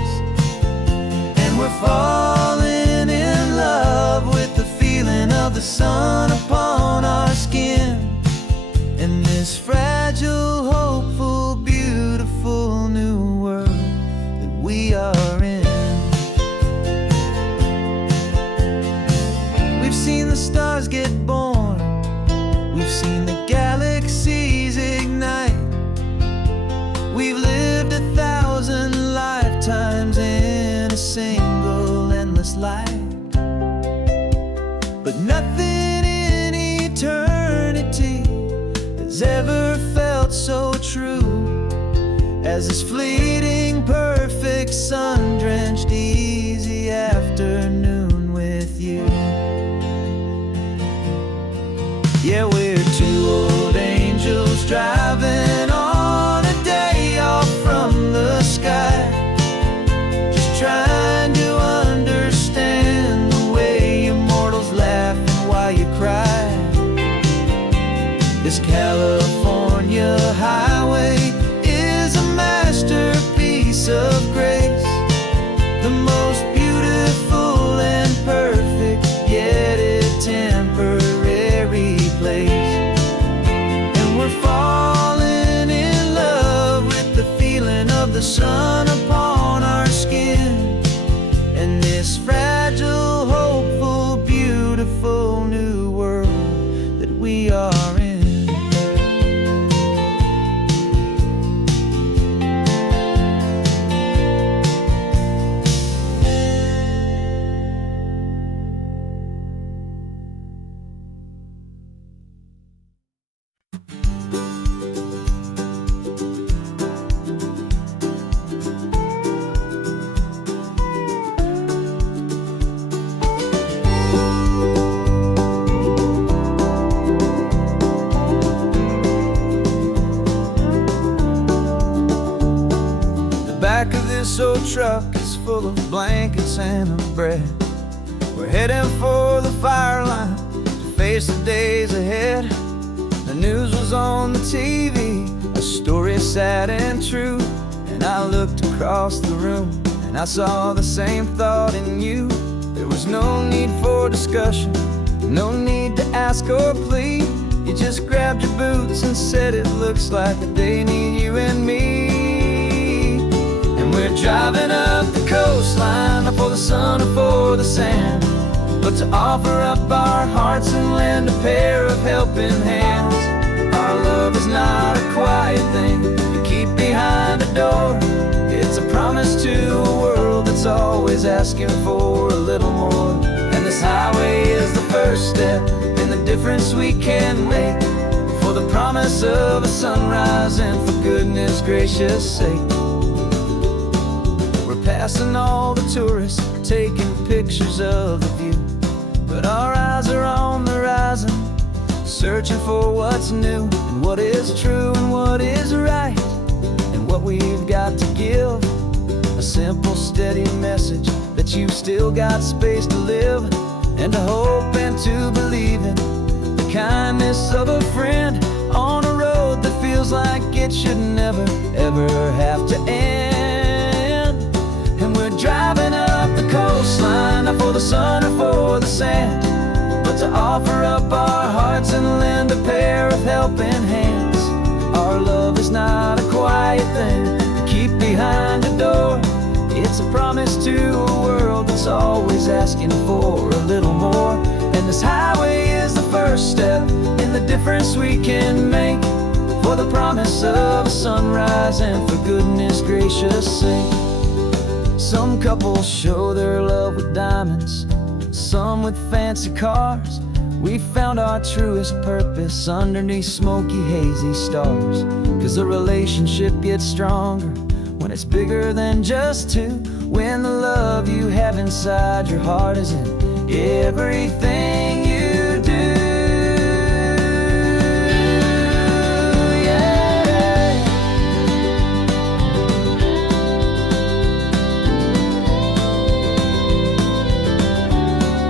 And we're falling in love with the feeling of the sun upon our skin, in this fragile, hopeful, beautiful new world that we are in. We've seen the stars get born, we've seen the galaxies ignite, we've lived 1,000 lifetimes in a single endless life, but nothing in eternity has ever felt so true as this fleeting, perfect, sun-drenched, easy afternoon with you. Yeah, we're two old angels driving on a day off from the sky, just trying to understand the way immortals laugh and why you cry. This California highway is a masterpiece of grace, the most beautiful and perfect, yet a temporary place. And we're falling in love with the feeling of the sun upon our skin, and this fragile, hopeful, beautiful new world that we are in. Back of this old truck is full of blankets and of bread. We're heading for the fire line to face the days ahead. The news was on the TV, a story sad and true, and I looked across the room and I saw the same thought in you. There was no need for discussion, no need to ask or plead. You just grabbed your boots and said it looks like the day need you and me. And we're driving up the coastline, not for the sun or for the sand, but to offer up our hearts and lend a pair of helping hands. Our love is not a quiet thing you keep behind a door. It's a promise to a world that's always asking for a little more. And this highway is the first step in the difference we can make, for the promise of a sunrise and for goodness gracious sake. We're passing all the tourists, taking pictures of the view, but our eyes are on the horizon, searching for what's new, and what is true and what is right, and what we've got to give. A simple, steady message that you've still got space to live, and to hope and to believe in the kindness of a friend on a road that feels like it should never, ever have to end. And we're driving up the coastline, not for the sun or for the sand, but to offer up our hearts and lend a pair of helping hands. Our love is not a quiet thing to keep behind a door. It's a promise to a world that's always asking for a little more. And this highway is the first step in the difference we can make, for the promise of a sunrise and for goodness gracious sake. Some couples show their love with diamonds, some with fancy cars. We found our truest purpose underneath smoky, hazy stars. 'Cause a relationship gets stronger when it's bigger than just two, when the love you have inside your heart is in everything you do. Yeah.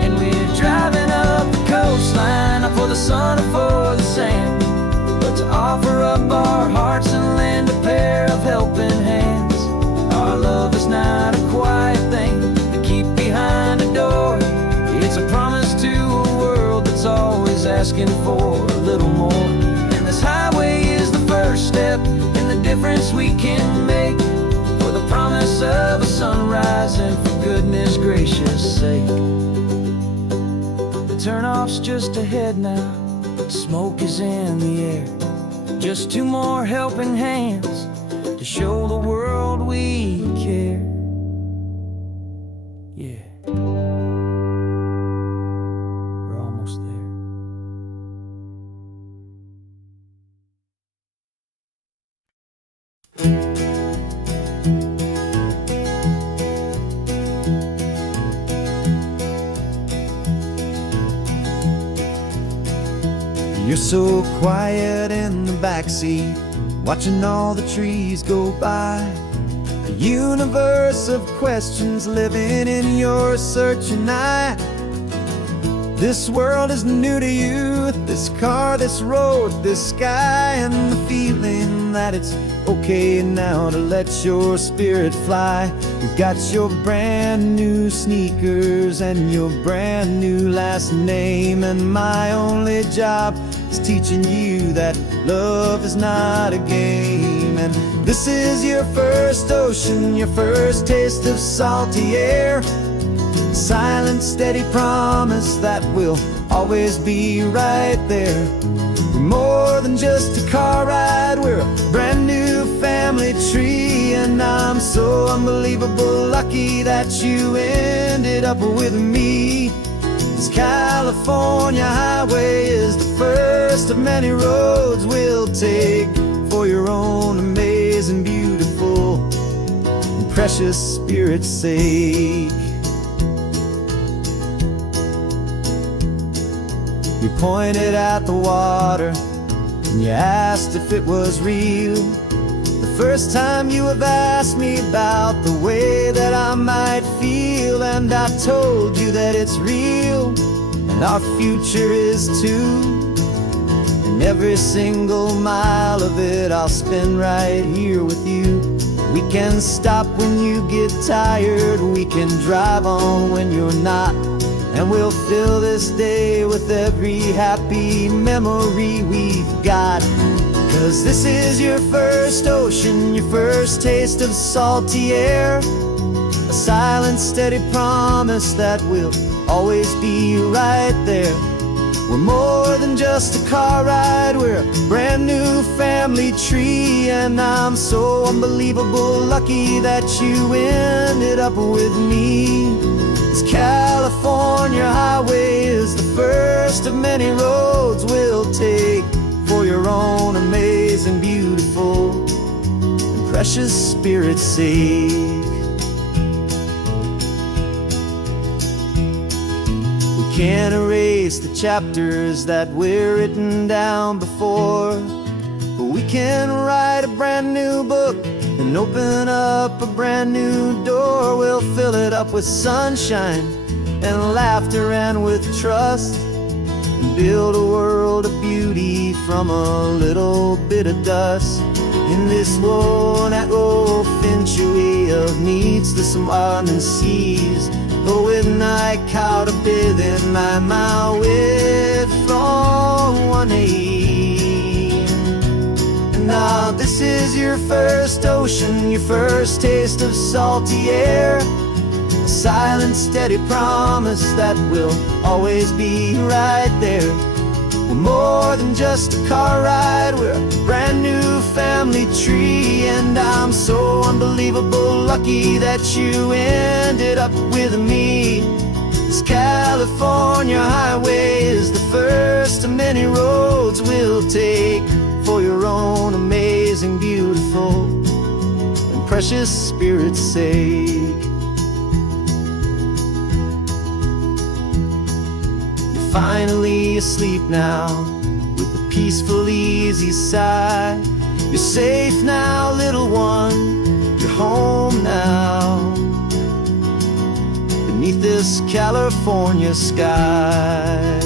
And we're driving up the coastline, not for the sun or for the sand, but to offer up our hearts and lend a pair of helping hands. Our love is not a quiet thing to keep behind a door. It's a promise to a world that's always asking for a little more. And this highway is the first step in the difference we can make, for the promise of a sunrise and for goodness gracious sake. The turnoff's just ahead now, smoke is in the air. Just two more helping hands to show the world we care. Yeah, we're almost there. You're so quiet in the backseat, watching all the trees go by. A universe of questions living in your searching eye. This world is new to you, this car, this road, this sky, and the feeling that it's okay now to let your spirit fly. You've got your brand new sneakers and your brand new last name, and my only job is teaching you that love is not a game. And this is your first ocean, your first taste of salty air. Silent, steady promise that we'll always be right there. We're more than just a car ride, we're a brand new family tree. And I'm so unbelievable lucky that you ended up with me. This California highway is the first of many roads we'll take for your own amazing, beautiful, and precious spirit's sake. You pointed at the water and you asked if it was real. The first time you have asked me about the way that I might feel, and I told you that it's real and our future is too. And every single mile of it I'll spend right here with you, We can stop when you get tired, we can drive on when you're not, and we'll fill this day with every happy memory we've got. 'Cause this is your first ocean, your first taste of salty air, a silent, steady promise that we'll always be right there. We're more than just a car ride, we're a brand new family tree, and I'm so unbelievable lucky that you ended up with me. This California highway is the first of many roads we'll take for your own amazing, beautiful, and precious spirit's sake. Can't erase the chapters that we're written down before, but we can write a brand new book and open up a brand new door. We'll fill it up with sunshine and laughter and with trust, and build a world of beauty from a little bit of dust. In this worn-out old century of needs to some winding seas, but with night caught up within my mouth with from 180. And now this is your first ocean, your first taste of salty air, a silent, steady promise that we'll always be right there. We're more than just a car ride, we're a brand new family tree, and I'm so unbelievable lucky that you ended up with me. This California highway is the first of many roads we'll take for your own amazing, beautiful, and precious spirit's sake. Finally asleep now, with a peaceful, easy sigh. You're safe now, little one, you're home now, beneath this California sky.